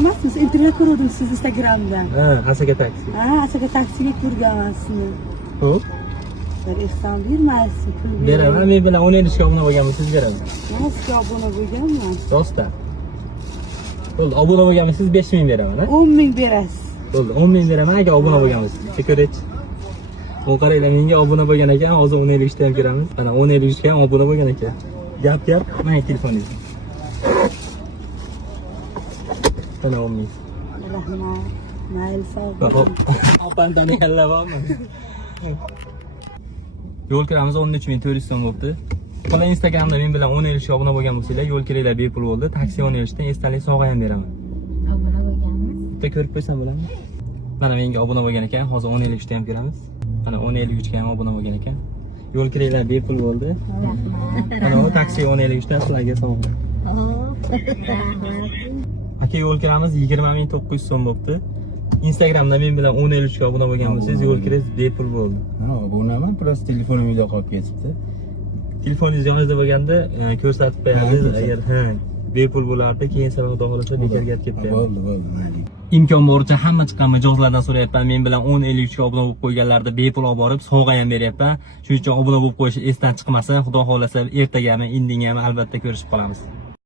emasmisiz? Internet ko'rdim siz Instagramdan. Ha, Asaka taksi. Ha, Asaka taksiga ko'rganman sizni. Xo'p. Bir ehson bermaysiz, pul Beraman, men bilan 10 yilga obuna bo'lganmisiz beraman. Sizga obuna bo'lganman. Rostda. Bo'ldi, obuna bo'lganmisiz 5000 beraman, ha? 10.000 berasiz. Bo'ldi, 10.000 beraman agar obuna bo'lganmisiz. Ko'rech. O qaranglar, menga obuna bo'lgan ekan, hozir 10 yil ishda ham kiramiz. Mana 10 yil ishga ham obuna bo'lgan ekan. Gap, mana telefoningiz. Mana 10.000. Rahmat. Mayli, sog' bo'ling. Opam taniganlar bormi? Yo'l kiramiz 13.400 so'm bo'libdi. Mana Instagramda men bilan 10 yil ishga obuna bo'lgan bo'lsanglar, yo'l kiringlar bepul bo'ldi. Taksi 10 yil ishdan esdalik sovg'a ham beraman. Obuna bo'lganmiz. Bitta ko'rib qo'ysam bo'ladimi? Mana menga obuna bo'lgan ekan, hozir 10 yil ishda ham kiramiz. Mana 10 yil ishga ham obuna bo'lgan ekan. Yo'l kiringlar bepul bo'ldi. Mana bu taksi 10 yil ishdan sizlarga sovg'a. Aka, yo'l kiramiz 20.900 so'm bo'libdi. Instagramda men bilan 10 yil ishga obuna bo'lgan bo'lsangiz, yo'l kiringiz bepul bo'ldi. Ha, obunaman, prosta telefonim uyda qolib ketibdi. Telefoningiz yoningizda bo'lganda ko'rsatib qo'yasiz. Agar bepul bo'lardi, keyin sabab xudo xolasa bekor gap ketdi. Bo'ldi, mayli. Imkon boricha hamma chiqqan mijozlardan so'rayapman. Men bilan 10 yil ishga obuna bo'lib qo'yganlarni bepul olib borib sovg'a ham beryapman. Shuning uchun obuna bo'lib qo'yish esdan chiqmasa, xudo xolasa ertagami, indingami albatta ko'rishib qolamiz.